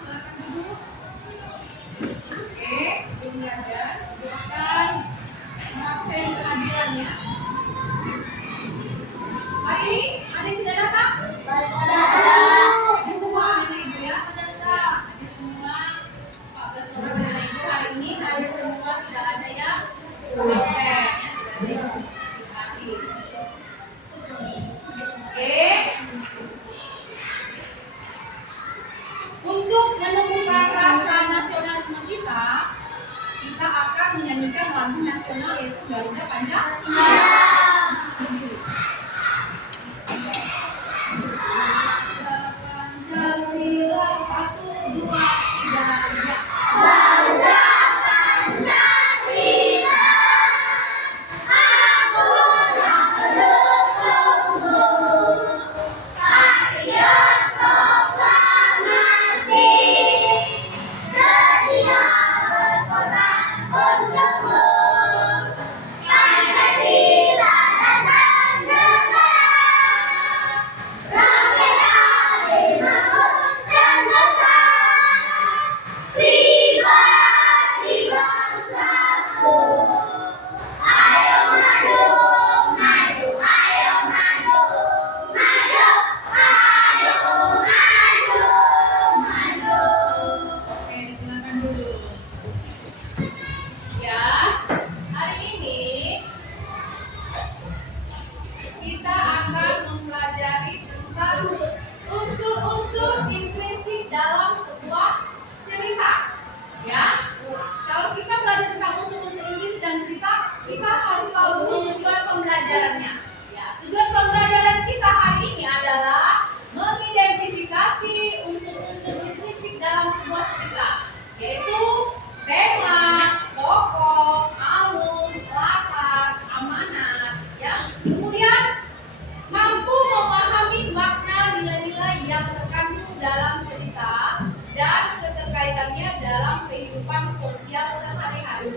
silakan duduk. Oke, sebelum belajar, silakan mengabsen kehadirannya. Hari ini ada yang tidak datang? Ada semua anak ibu ya? Ada semua 14 orang anak ibu hari ini ada semua, tidak ada yang absen ya, tidak ada yang hadir. Oke. Untuk menumbuhkan rasa nasionalisme kita akan menyanyikan lagu nasional yaitu Garuda Pancasila. Pancasila 1, 2, 3, ya. Garuda Pancasila, aku yang mendukungmu. Patriot proklamasi, sedia berkorban untukmu. Pancasila dasar negara, sampai hari maupun bangsa. Pribadi bangsaku, ayo maju, maju, ayo maju, maju, ayo maju, maju. Oke, silakan duduk. Ya, hari ini kita akan mempelajari tentang unsur-unsur intrinsik dalam sebuah cerita. Ya, kalau kita belajar tentang unsur-unsur intrinsik dalam cerita, kita harus tahu dulu tujuan pembelajarannya. Ya, tujuan pembelajaran kita hari ini adalah mengidentifikasi unsur-unsur intrinsik dalam sebuah cerita, yaitu tema, tokoh, alur, latar, amanat, ya. Kemudian mampu memahami makna nilai-nilai yang terkandung dalam cerita dan keterkaitannya dalam kehidupan sosial sehari-hari.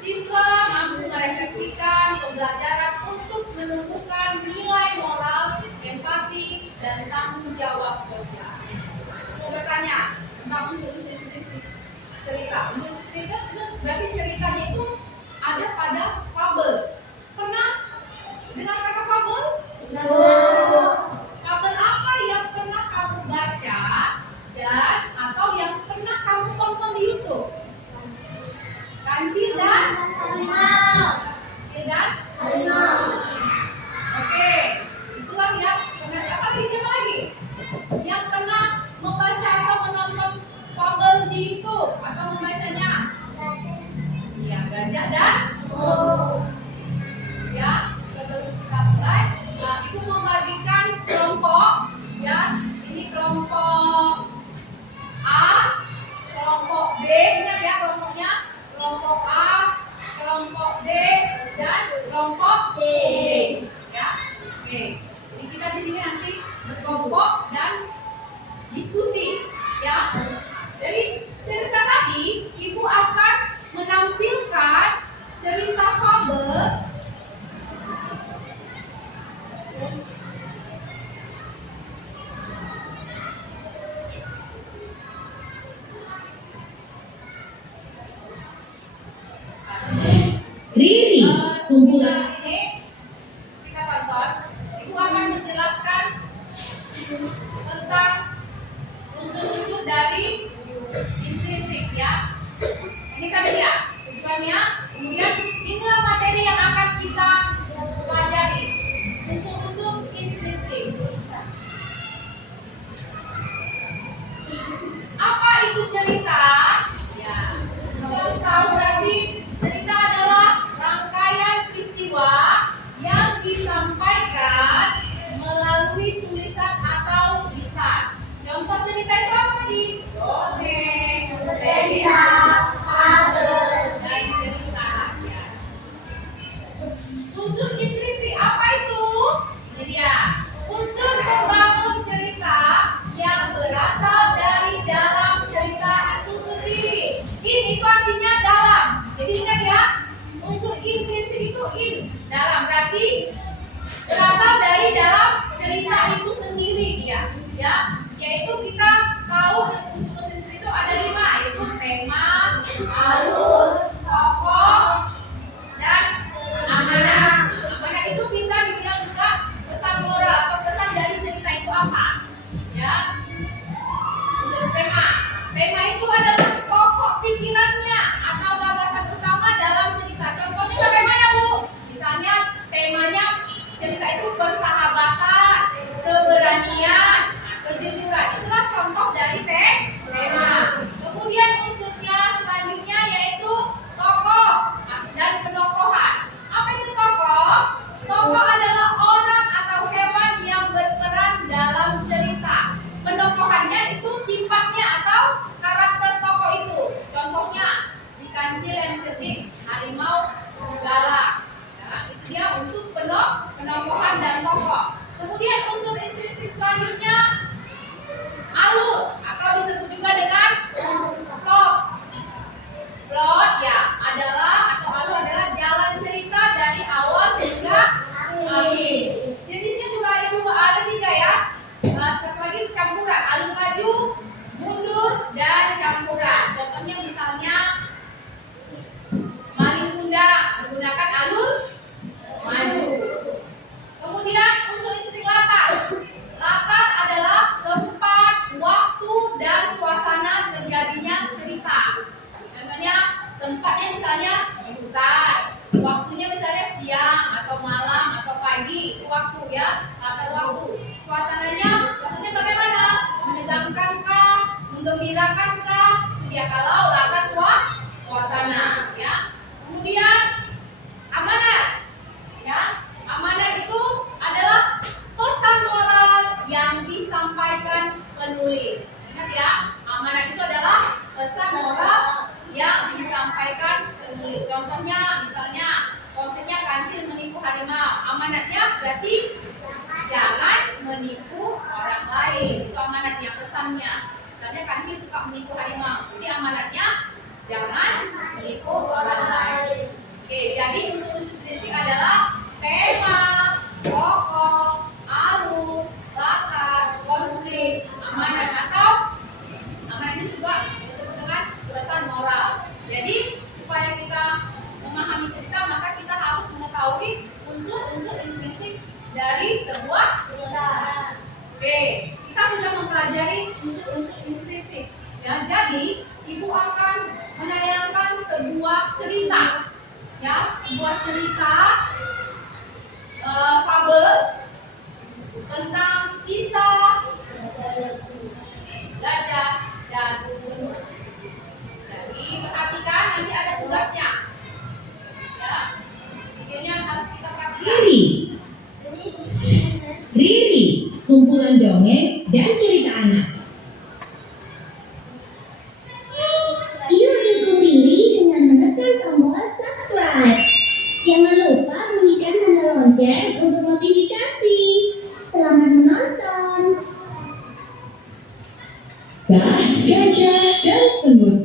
Siswa mampu merefleksikan pembelajaran untuk menumbuhkan nilai moral, empati, dan tanggung jawab sosial. Mau bertanya tentang unsur-unsur intrinsik cerita. Unsur cerita itu berarti ceritanya itu ada pada fabel. Pernah dengar kata fabel? Fabel apa yang pernah kamu baca dan atau yang pernah kamu tonton di YouTube? Kancil dan Oke, itulah ya. Pernah apa lagi? Siapa lagi yang pernah membaca atau menonton fabel di YouTube atau membacanya? Iya, Gajah dan ya. Sebelum kita mulai, ibu membagikan kelompok ya. Ini kelompok A, kelompok B, ingat ya kelompoknya, kelompok A, kelompok D, dan kelompok C. Ya, oke. Jadi kita di sini nanti berkelompok dan diskusi, ya. Dari cerita tadi, ibu akan menampilkan cerita fabel Riri, kumpulan ini kita tonton. Ibu akan menjelaskan tentang unsur-unsur dari intrinsik ya. Ini kan dia tujuannya. Kemudian inilah materi yang akan kita pelajari. Unsur-unsur intrinsik. Apa itu cerita? Ya, kita harus tahu berarti cerita adalah rangkaian peristiwa yang disampaikan melalui tulisan atau lisan. Contoh cerita itu apa tadi? Dongeng, cerita, fabel, dan cerita rakyat. Unsur intrinsik apa itu? Ini dia. Unsur pembangun cerita yang berasal dari dalam cerita itu sendiri. Ini itu artinya dalam. Jadi ingat ya, unsur intrinsik itu dalam, berarti berasal dari dalam cerita itu sendiri dia, ya. Yaitu kita tahu unsur menggembirakankah? Ya, kalau latar suasana, ya. Kemudian amanat, ya. Amanat itu adalah pesan moral yang disampaikan penulis. Ingat ya, amanat itu adalah pesan moral yang disampaikan penulis. Contohnya, misalnya, kontennya kancil menipu harimau. Amanatnya berarti jangan menipu orang lain. Itu amanatnya, pesannya. Misalnya kancil suka menipu harimau. Jadi amanatnya jangan menipu orang lain. Oke, jadi unsur-unsur prinsip adalah tema, pokok, alur, latar, konflik, amanat atau amanat ini juga disebut dengan pesan moral. Jadi supaya kita memahami cerita, maka kita harus mengetahui unsur-unsur intrinsik dari sebuah cerita. Oke, kita sudah mempelajari unsur-unsur intrinsik. Ya, jadi ibu akan menayangkan sebuah cerita. Ya, sebuah cerita fabel tentang kisah gajah dan semut. Jadi perhatikan, nanti ada tugasnya. Ya, videonya harus kita perhatikan. Riri, kumpulan dongeng dan cerita anak. Yuk dukung Riri dengan menekan tombol subscribe. Jangan lupa bunyikan tanda lonceng untuk notifikasi. Selamat menonton. Sang gajah dan semut.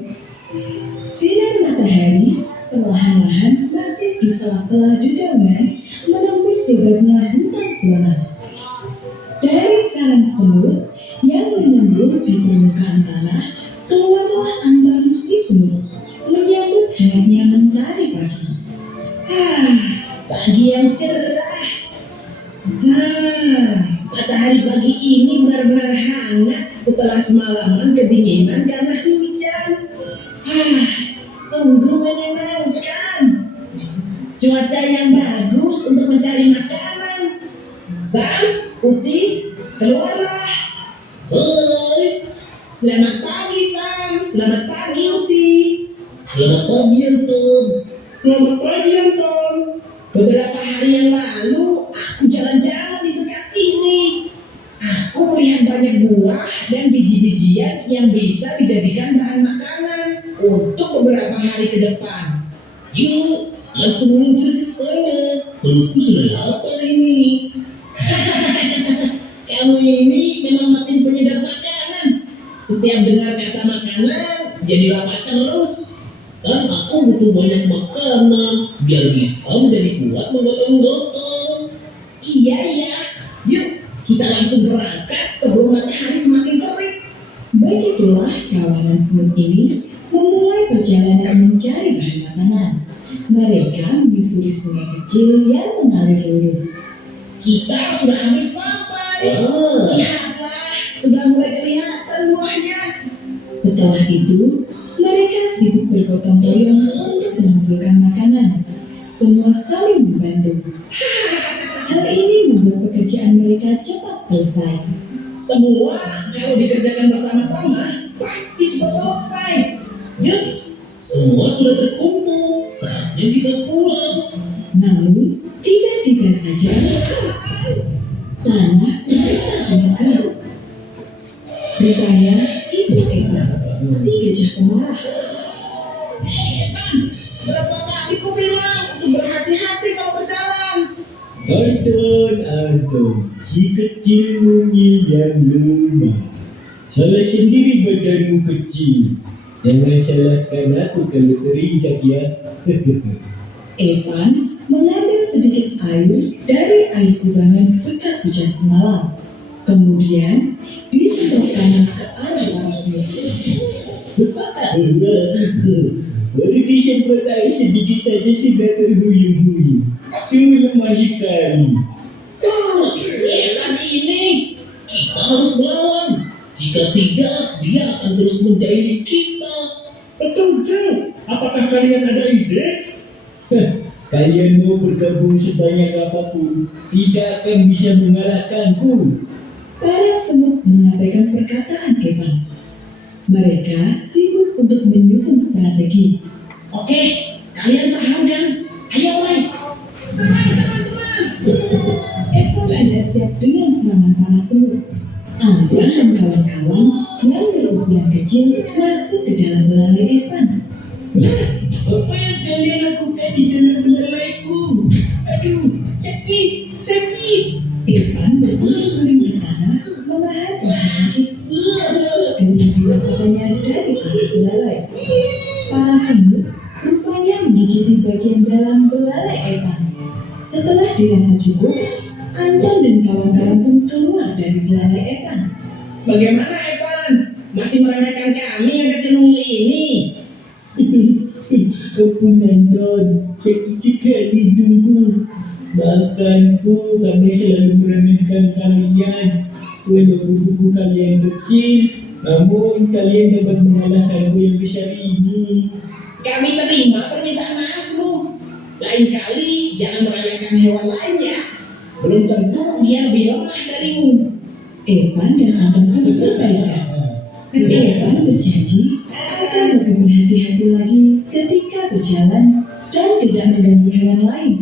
Sinar matahari perlahan-lahan masuk di sela-sela dedaunan menembus hebatnya hutan flora. Dari sarang semut yang menyembur di permukaan tanah, keluarlah ambang si semut menyambut hangatnya mentari pagi. Pagi yang cerah. Matahari pagi ini benar-benar hangat setelah semalaman kedinginan karena hujan. Sungguh menyenangkan. Cuaca yang bagus untuk mencari makanan. Sam, Uti, keluarlah. Hoi. Selamat pagi Sam. Selamat pagi Uti. Selamat pagi Anton. Selamat pagi Anton. Beberapa hari yang lalu aku jalan-jalan di dekat sini. Aku melihat banyak buah dan biji-bijian yang bisa dijadikan bahan makanan untuk beberapa hari ke depan. Yuk, langsung meluncur ke sana. Perutku sudah lapar ini. Kamu ini memang mesin penyedap makanan. Setiap dengar kata makanan, jadi lapar terus. Kan aku butuh banyak makanan biar bisa menjadi kuat menggotong-gotong. Iya. Yuk, kita langsung berangkat sebelum matahari semakin terik. Begitulah kawanan semut ini memulai perjalanan mencari bahan makanan. Mereka menyusuri sungai kecil yang mengalir lurus. Kita sudah hampir sampai. Lihatlah, sudah mulai kelihatan buahnya. Setelah itu, mereka sibuk bergotong royong untuk mengumpulkan makanan. Semua saling membantu. Hal ini membuat pekerjaan mereka cepat selesai. Semua kalau dikerjakan bersama-sama pasti cepat selesai. Yes, semua sudah terkumpul. Saatnya kita pulang. Namun tiba-tiba saja tanah bergetar dengan keras. Rupanya itu Eva, si gajah pemarah. Evan, berapa kali ku bilang untuk berhati-hati kalau berjalan. Anton, si kecil mungil yang lemah. Salah sendiri badanmu kecil. Jangan salahkan aku kalau terinjak ya. Evan mengambil sedikit air dari air kubangan bekas hujan semalam. Kemudian disemprotkannya ke arah parasnya. Baru disemprot air sedikit saja sudah terhuyung-huyung. Sungguh lemah sekali. Evan ini kita harus melawan. Jika tidak, dia akan terus menjahili kita. Setuju. Apakah kalian ada ide? Kalian mau bergabung sebanyak apapun, tidak akan bisa mengalahkanku. Para semut mengabaikan perkataan Evan. Mereka sibuk untuk menyusun strategi. Oke, kalian paham kan? Ayo mulai. Serang teman-teman. Ekor ada siap dengan serangan para semut. Anda dan kawan-kawan yang berukuran kecil masuk ke dalam belalai Evan. Apa yang kalian lakukan di dalam belalaiku? Aduh, sakit, sakit. Evan berguling-guling di tanah, menahan rasa sakit, terus kemudian dirasakannya dari perut belalai. Para semut rupanya menggigiti bagian dalam belalai Evan. Setelah dirasa cukup, Anton dan kawan-kawan pun keluar dari belalai Evan. Bagaimana Evan? Masih meremehkan kami yang kecil mungil ini? Ampun Anton, sakit sekali hidungku. Maafkanku karena selalu meremehkan kalian. Walaupun tubuh kalian kecil, namun kalian dapat mengalahkanku yang besar ini. Kami terima permintaan maafmu. Lain kali jangan meremehkan hewan lain ya. Belum tentu dia lebih lemah darimu. Evan dan Anton pun berbaikan. Evan berjanji akan lebih berhati-hati lagi ketika berjalan dan tidak mengganggu hewan lain.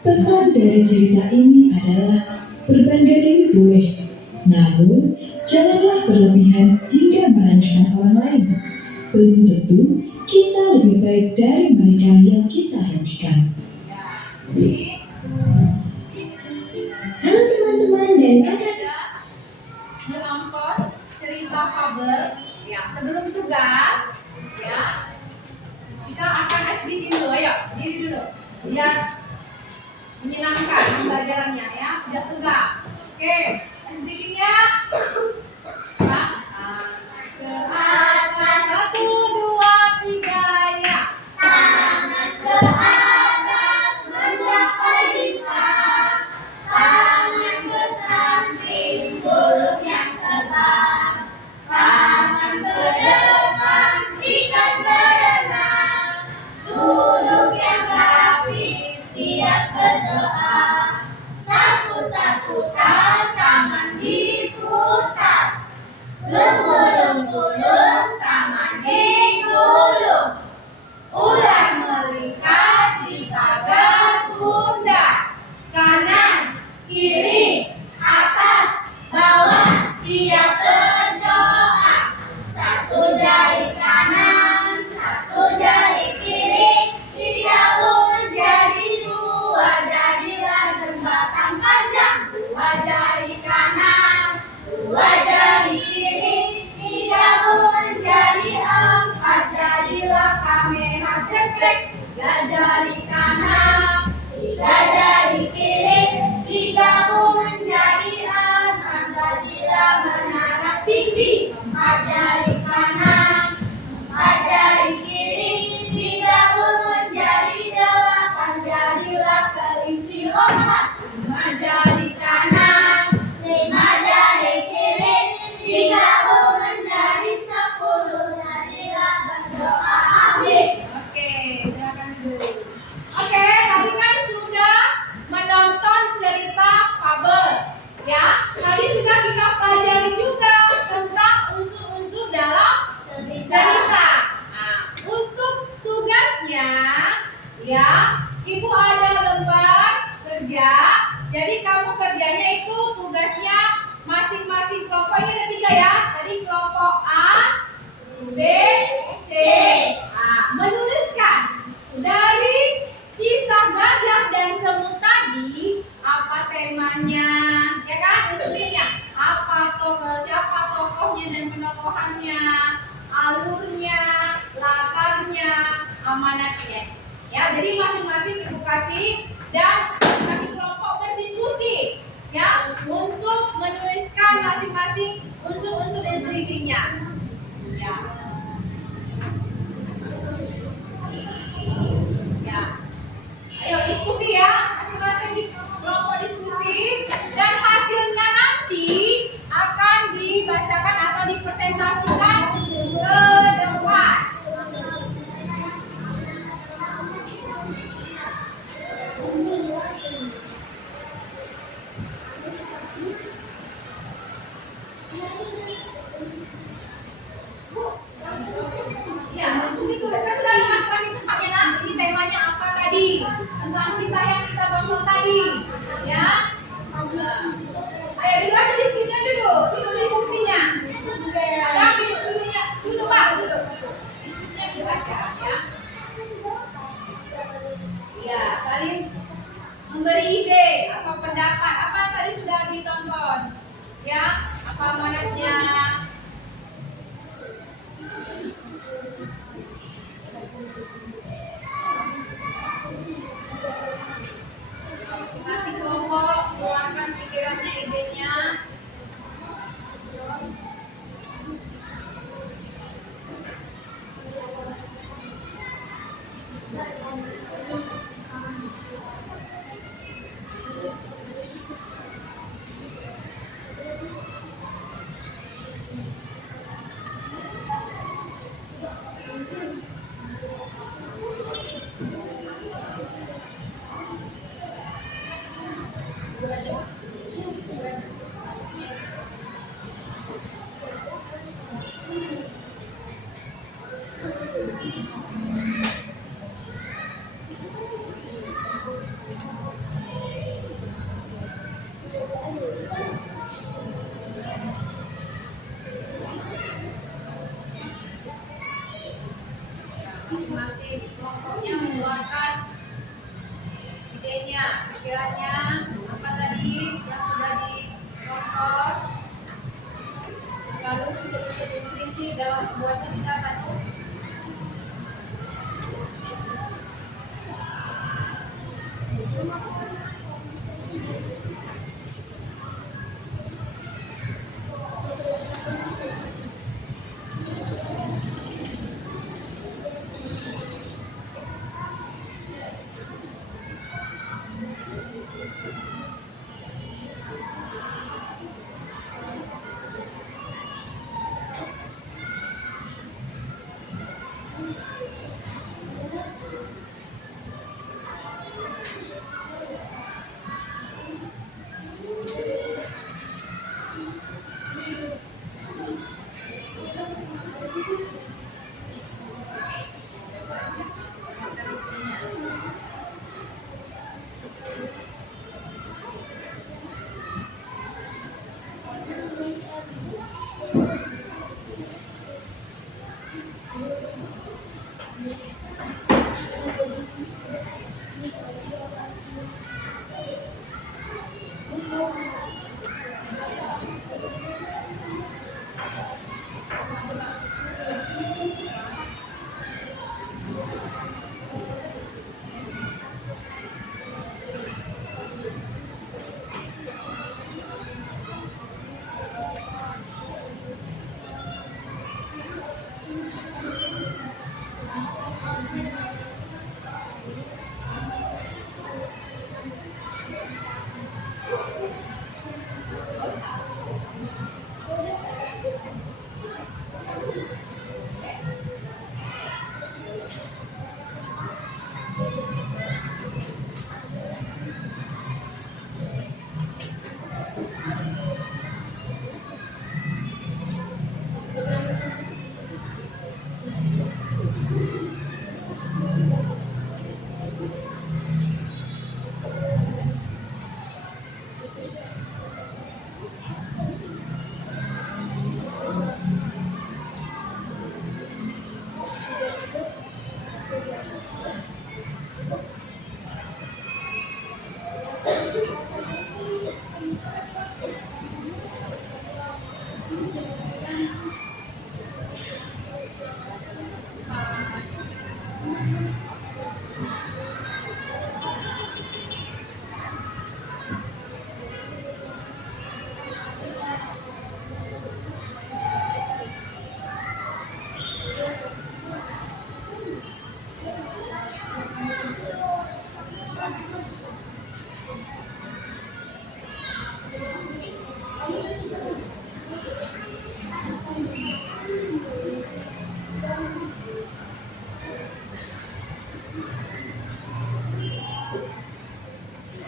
Pesan dari cerita ini adalah berbangga diri boleh, namun janganlah berlebihan hingga meremehkan orang lain. Belum tentu kita lebih baik dari mereka yang kita remehkan. Jadi, Halo teman-teman dan kakak. menonton cerita fabel ya sebelum tugas ya kita akan SDG dulu ayo diri dulu biar menyenangkan pembelajarannya ya tidak tegang. Oke, SDG-nya ke atas 1, 2, 3 ya. Tangan ke atas mencapai lipat, tangan ke samping burung yang terbang, tangan ke depan ikan berenang, duduk yang rapi siap berdoa, takut-takutan tangan diputar, gulung-gulung tangan digulung. Ular melihat di pagar bunda, kanan, kiri, atas, bawah, siap berdoa. Satu jari kanan, satu jari kiri, tiga pun jadi dua, jadilah jembatan panjang. Dua jari kanan, dua jari kiri, tiga pun jadi empat, jadilah kamera cekrek. Tiga jari kanan, tiga jari kiri, tiga pun menjadi enam, jadilah menara tinggi. Empat jari kanan, empat jari kiri, tiga pun menjadi delapan, jadilah kelinci lompat. Lima jari kanan, lima jari kiri, tiga pun menjadi 10, jadilah berdoa amin. Oke, silakan dulu. Oke, tadi kan sudah menonton cerita fabel, ya. Tadi sudah kita pelajari juga tentang unsur-unsur dalam cerita. Nah, untuk tugasnya, ya, ibu ada lembar kerja. Jadi kamu kerjanya itu tugasnya masing-masing kelompok ini ada 3 ya. Tadi kelompok A, B, C. Menuliskan dari kisah gajah dan semut tadi apa temanya, ya kan? Instruksinya apa siapa tokohnya dan penokohannya, alurnya, latarnya, amanatnya. Ya, jadi masing-masing ibu kasih dan masing kelompok berdiskusi ya untuk menuliskan masing-masing unsur-unsur instruksinya. Ya. Ya. Ayo diskusi ya, masing-masing di kelompok diskusi dan hasilnya nanti akan dibacakan atau dipresentasikan ke depan. Masing-masing kelompok keluarkan pikirannya, idenya. Masing-masing kelompoknya mengeluarkan idenya, pikirannya, apa tadi yang sudah ditonton, lalu bisa definisi dalam sebuah cerita tadi.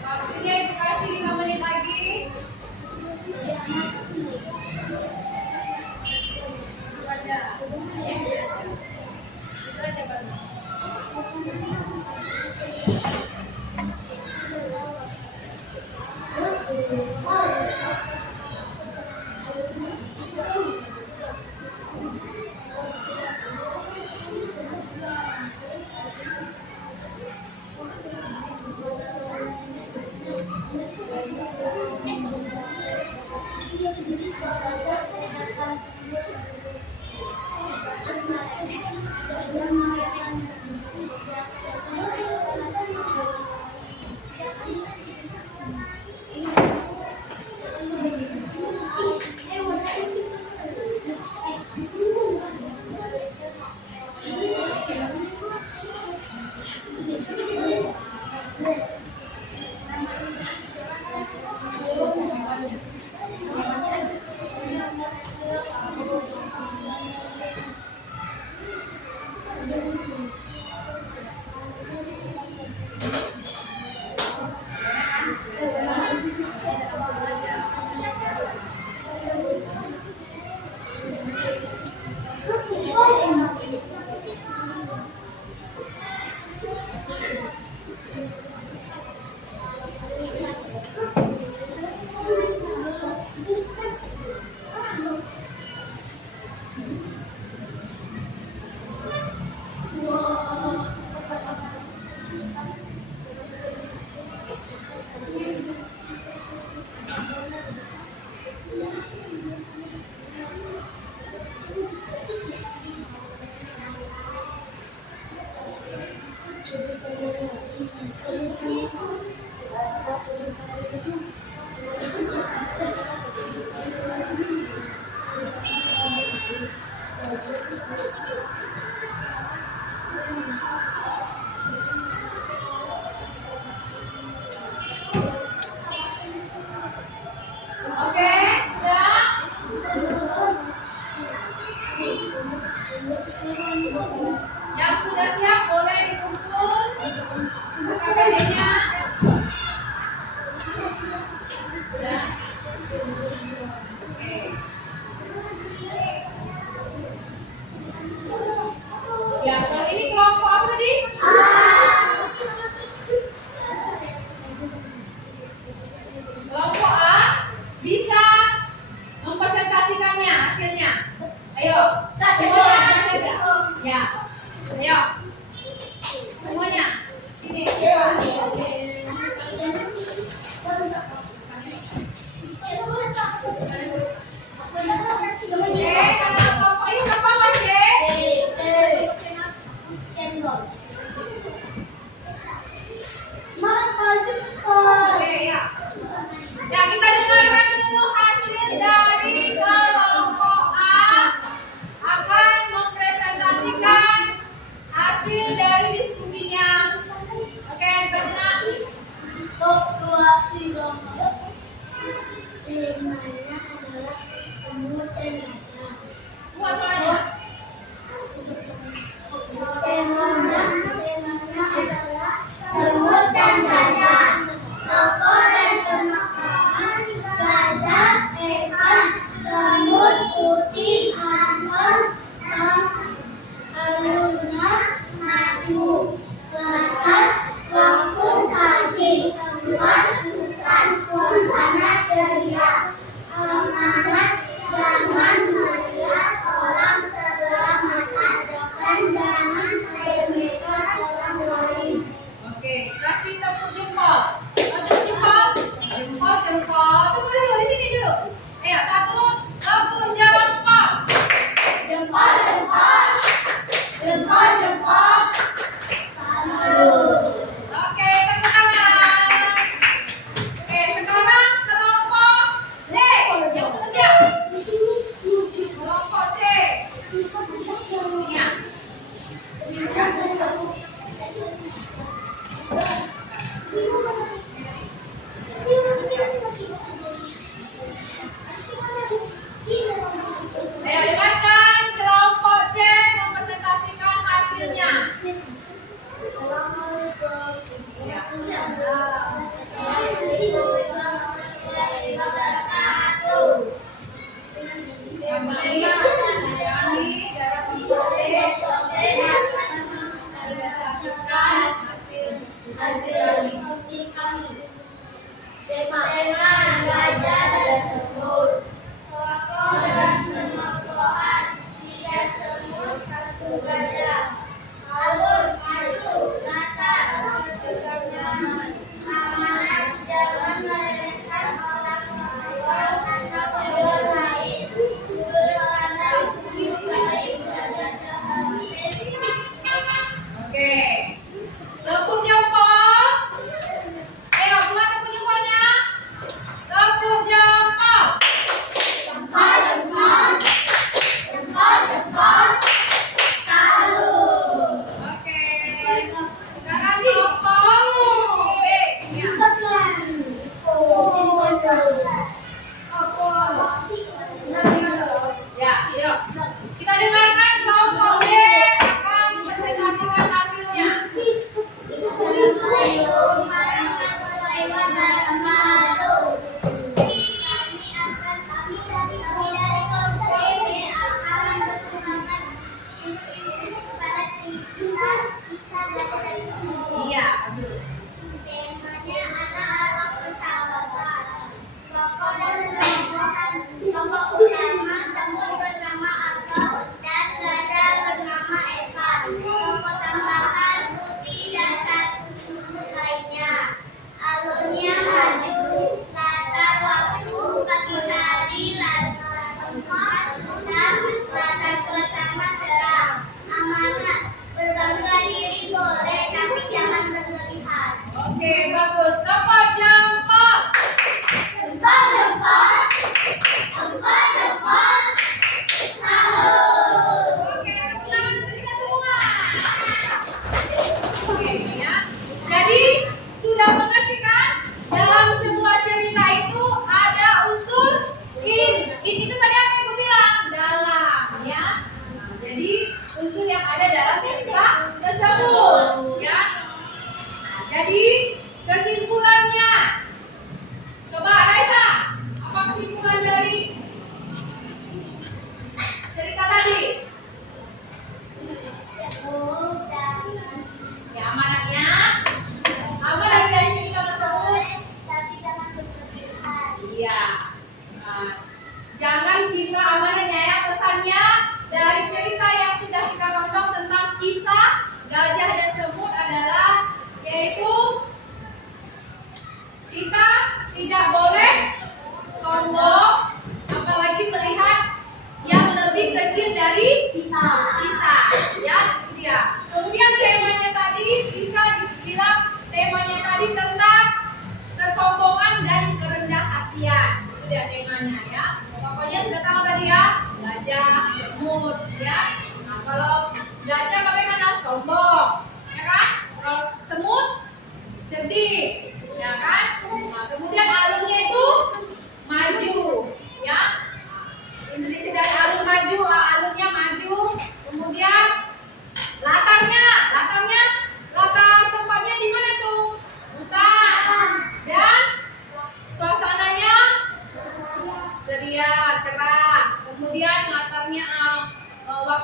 Waktunya Ibu kasih 5 menit lagi. Itu aja. Itu aja, Pak. Thank you. Oke, sudah. Yang sudah siap boleh dikumpul ke KPD-nya. Sudah. Oke. Ya, kalau ini kelompok apa tadi? Kelompok A bisa mempresentasikannya hasilnya. Ayo, semuanya baca aja. Ya, ayo. Semuanya. Sini. Karena kelompok ini apa Mas C? Oke, ya. Ya, kita dengarkan dulu hasil dari kelompok A akan mempresentasikan hasil dari diskusinya. Oke, Bajana. Temanya adalah semut dan gajah. Buat soalnya. Temanya adalah semut dan gajah. Tokoh dan pemandangan gajah, ekor, semut putih, anteng, sang alurnya maju. Latar waktu pagi, tempat hutan, suasana ceria. Amanat jangan melihat orang sebelah mata dan jangan meremehkan orang lain. Oke, kasih tepuk jempol. Tepuk jempol. Jempol, jempol. Tunggu dulu di sini dulu. Ayo, satu, tepuk jempol. Jempol, jempol, jempol, jempol. Satu. Oke, tepuk tangan. Oke, sekarang kelompok C. Yang sudah siap. Kelompok C. Ya. Ayo dengarkan kelompok C mempresentasikan hasilnya. Yang beli dari kelompok C mempresentasikan hasil diskusi kami. Tema gajah dan semut. Tokoh dan pengelompokan 3 semut 1 gajah. Alur maju, latar pegangan. Amanat jangan meremehkan orang atau hewan lain. Sudut pandang sudut baik pada sahabat. Oke. Tepuk jempol. Ayo buat tepuk jempolnya. Tepuk jempol. Jempol, jempol, jempol, jempol. Satu.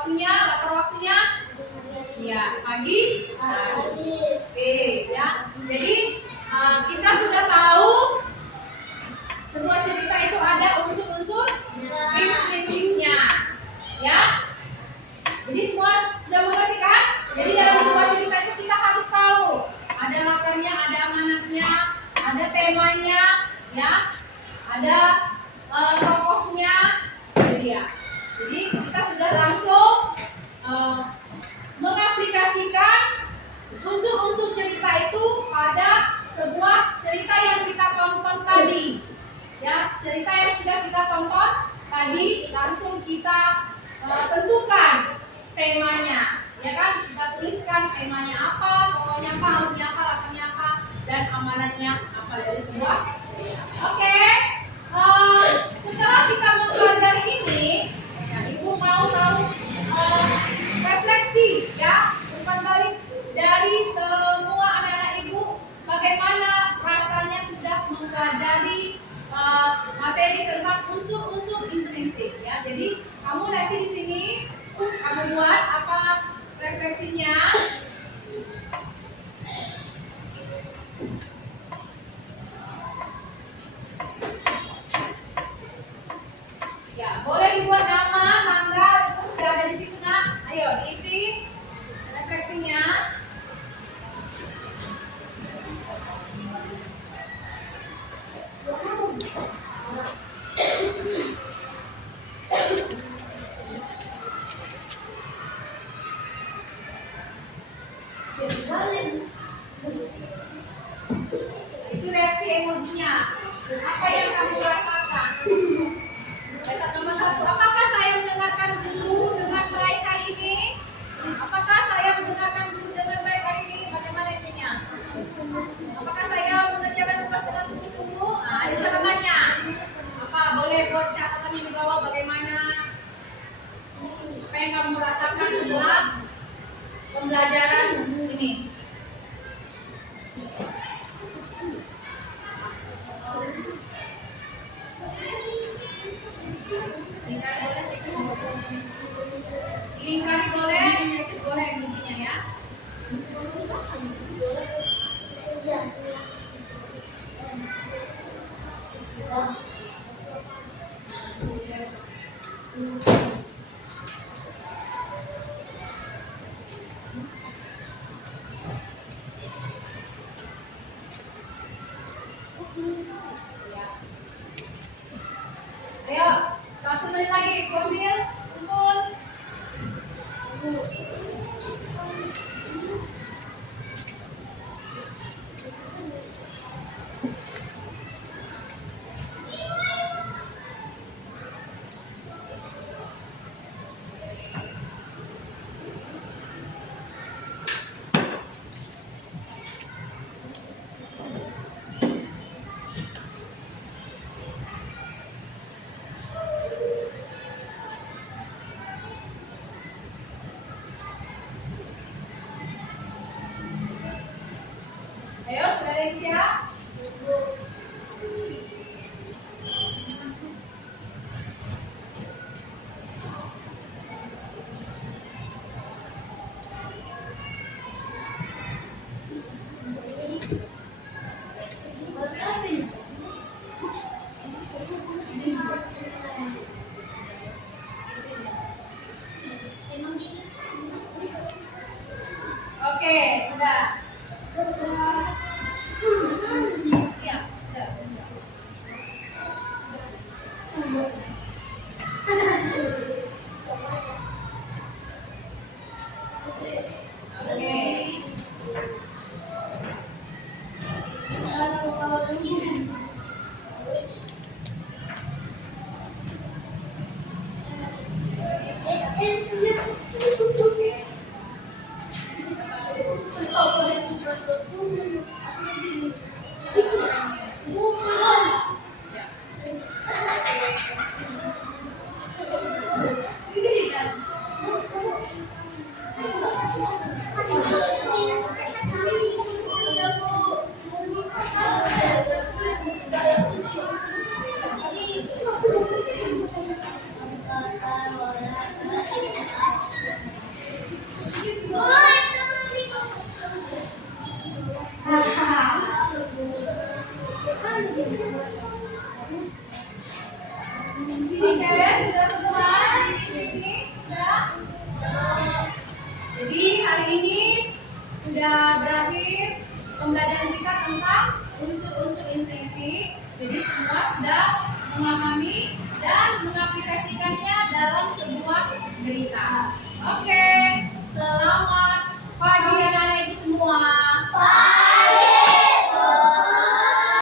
latar waktunya ya pagi. Oke ya. Jadi kita sudah tahu semua cerita itu ada unsur-unsur prinsipnya ya. Jadi semua sudah mengerti kan? Jadi dalam sebuah cerita itu kita harus tahu ada latarnya, ada amanatnya, ada temanya ya, ada tokohnya. Jadi kita sudah langsung mengaplikasikan unsur-unsur cerita itu pada sebuah cerita yang kita tonton tadi. Ya, cerita yang sudah kita tonton tadi langsung kita tentukan temanya. Ya kan? Kita tuliskan temanya apa, tokohnya apa, alurnya apa, latarnya apa, dan amanatnya apa dari sebuah cerita. Oke. Setelah kita mempelajari ini, ya, Ibu mau tahu refleksi ya, umpan balik dari semua anak-anak Ibu, bagaimana rasanya sudah mempelajari materi tentang unsur-unsur intrinsik ya. Jadi kamu nanti di sini kamu buat apa refleksinya? Ya, boleh dibuat nama, tanggal, itu sudah ada di situ nak. Ayo diisi refleksinya. Itu reaksi emojinya. Apa yang kamu rasakan? Dasar nomor 1, apakah saya mendengarkan guru dengan baik hari ini? Apakah saya mendengarkan guru dengan baik hari ini? Bagaimana intinya? Apakah saya mengerjakan tugas dengan sungguh-sungguh? Ada catatannya. Apa? Boleh buat catatannya di bawah bagaimana apa yang kamu rasakan setelah pembelajaran ini. Lingkari boleh, cekis boleh. Lingkari boleh, cekis boleh kuncinya ya. Ayo, 1 menit lagi, kumpul, kumpul. Ayo, sudah ada yang siap? Oke, sudah. Ya, sudah. Oke. Oke, sudah semua di sini? Sudah? Jadi hari ini sudah berakhir pembelajaran kita tentang unsur-unsur intrinsik. Jadi semua sudah memahami dan mengaplikasikannya dalam sebuah cerita. Oke, selamat pagi anak-anak semua.